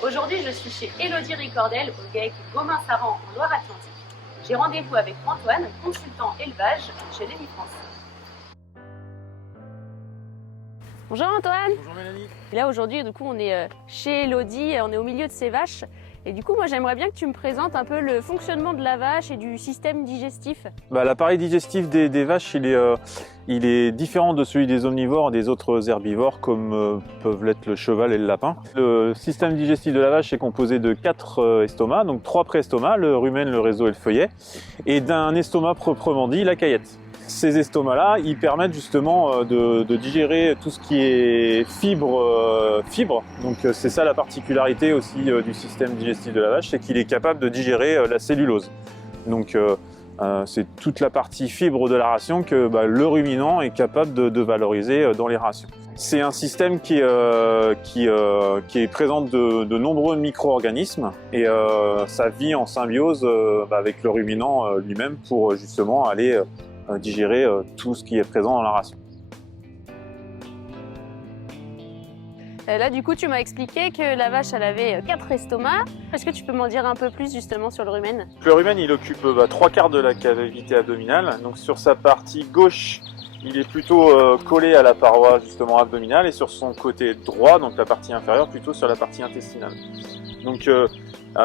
Aujourd'hui, je suis chez Élodie Ricordel au GAEC Gommin-Saran en Loire-Atlantique. J'ai rendez-vous avec Antoine, consultant élevage chez Lévi-France. Bonjour Antoine. Bonjour Mélanie. Et là aujourd'hui, du coup, on est chez Élodie, on est au milieu de ces vaches. Et du coup, moi j'aimerais bien que tu me présentes un peu le fonctionnement de la vache et du système digestif. L'appareil digestif des vaches, il est différent de celui des omnivores et des autres herbivores comme peuvent l'être le cheval et le lapin. Le système digestif de la vache est composé de 4 estomacs, donc 3 préestomacs, le rumen, le réseau et le feuillet, et d'un estomac proprement dit, la caillette. Ces estomacs-là, ils permettent justement de digérer tout ce qui est fibres. Donc c'est ça la particularité aussi du système digestif de la vache, c'est qu'il est capable de digérer la cellulose. Donc c'est toute la partie fibre de la ration que le ruminant est capable de valoriser dans les rations. C'est un système qui est présent de nombreux micro-organismes et ça vit en symbiose avec le ruminant lui-même pour justement aller digérer tout ce qui est présent dans la ration. Là, du coup, tu m'as expliqué que la vache, elle avait 4 estomacs. Est-ce que tu peux m'en dire un peu plus justement sur le rumen? Le rumen, il occupe 3/4 de la cavité abdominale. Donc sur sa partie gauche, il est plutôt collé à la paroi justement abdominale et sur son côté droit, donc la partie inférieure, plutôt sur la partie intestinale. Donc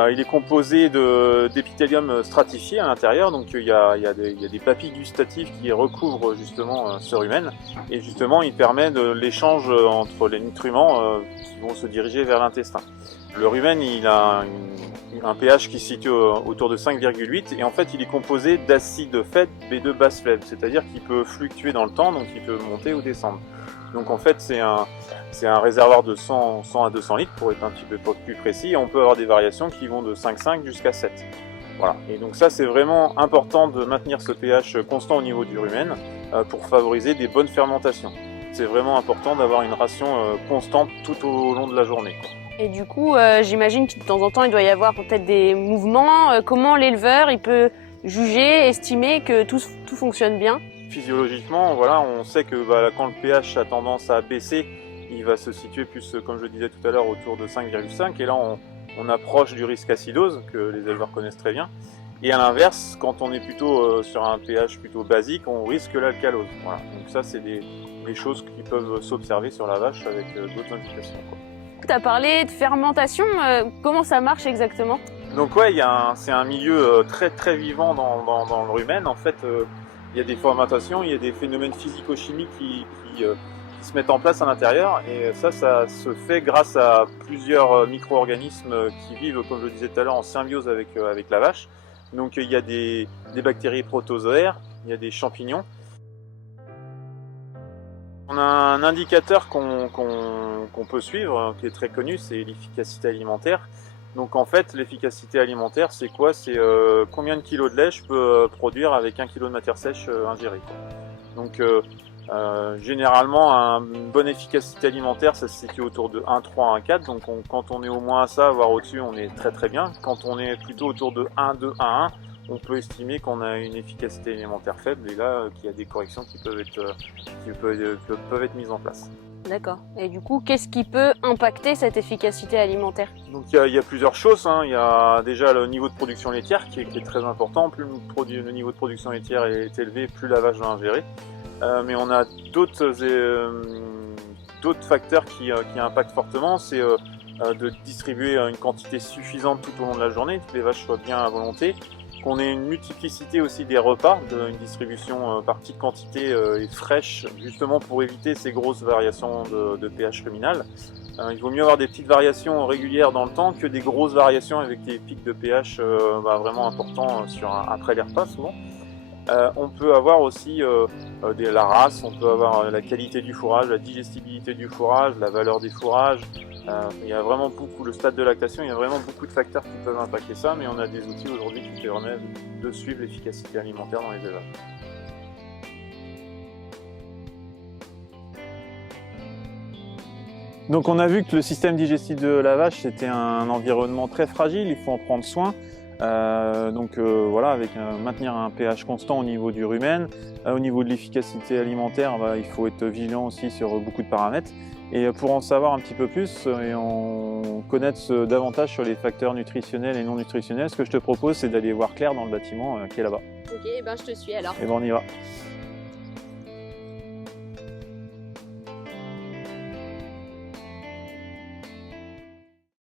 il est composé d'épithélium stratifié à l'intérieur, donc il y a des papilles gustatives qui recouvrent justement ce rumen et justement il permet de l'échange entre les nutriments qui vont se diriger vers l'intestin. Le rumen, il a un pH qui se situe autour de 5,8 et en fait il est composé d'acide fait B2 basse flève, c'est-à-dire qu'il peut fluctuer dans le temps, donc il peut monter ou descendre. Donc en fait c'est un réservoir de 100 à 200 litres pour être un petit peu plus précis et on peut avoir des variations qui vont de 5,5 jusqu'à 7. Voilà. Et donc ça c'est vraiment important de maintenir ce pH constant au niveau du rumen pour favoriser des bonnes fermentations. C'est vraiment important d'avoir une ration constante tout au long de la journée, quoi. Et du coup, j'imagine que de temps en temps, il doit y avoir peut-être des mouvements. Comment l'éleveur il peut juger, estimer que tout fonctionne bien? Physiologiquement, voilà, on sait que quand le pH a tendance à baisser, il va se situer plus, comme je le disais tout à l'heure, autour de 5,5. Et là, on approche du risque acidose, que les éleveurs connaissent très bien. Et à l'inverse, quand on est plutôt sur un pH plutôt basique, on risque l'alcalose. Voilà. Donc ça, c'est des choses qui peuvent s'observer sur la vache avec d'autres indications, quoi. Tu as parlé de fermentation, comment ça marche exactement? Donc ouais, c'est un milieu très très vivant dans le rumen. En fait, il y a des fermentations, il y a des phénomènes physico-chimiques qui se mettent en place à l'intérieur et ça se fait grâce à plusieurs micro-organismes qui vivent, comme je le disais tout à l'heure, en symbiose avec la vache. Donc il y a des bactéries protozoaires, il y a des champignons. On a un indicateur qu'on peut suivre, qui est très connu, c'est l'efficacité alimentaire. Donc en fait, l'efficacité alimentaire, c'est quoi? C'est combien de kilos de lait je peux produire avec 1 kilo de matière sèche ingérée, quoi. Donc généralement, une bonne efficacité alimentaire, ça se situe autour de 1,3 à 1,4. Donc quand on est au moins à ça, voire au-dessus, on est très très bien. Quand on est plutôt autour de 1,2 à 1, on peut estimer qu'on a une efficacité alimentaire faible et là qu'il y a des corrections qui peuvent être mises en place. D'accord. Et du coup, qu'est-ce qui peut impacter cette efficacité alimentaire? Donc il y a plusieurs choses, hein. Il y a déjà le niveau de production laitière qui est très important. Plus le niveau de production laitière est élevé, plus la vache va ingérer. Mais on a d'autres facteurs qui impactent fortement. C'est de distribuer une quantité suffisante tout au long de la journée, que les vaches soient bien à volonté. Qu'on ait une multiplicité aussi des repas, une distribution par petite quantité et fraîche, justement pour éviter ces grosses variations de pH ruminal. Il vaut mieux avoir des petites variations régulières dans le temps que des grosses variations avec des pics de pH vraiment importants après les repas souvent. On peut avoir aussi la race, on peut avoir la qualité du fourrage, la digestibilité du fourrage, la valeur des fourrages. Il y a vraiment beaucoup, le stade de lactation, il y a vraiment beaucoup de facteurs qui peuvent impacter ça, mais on a des outils aujourd'hui qui permettent de suivre l'efficacité alimentaire dans les élevages. Donc on a vu que le système digestif de la vache c'était un environnement très fragile, il faut en prendre soin. Voilà, avec maintenir un pH constant au niveau du rumen. Au niveau de l'efficacité alimentaire, il faut être vigilant aussi sur beaucoup de paramètres. Et pour en savoir un petit peu plus et en connaître davantage sur les facteurs nutritionnels et non nutritionnels, ce que je te propose c'est d'aller voir Claire dans le bâtiment qui est là-bas. Ok, ben je te suis alors. Et ben on y va.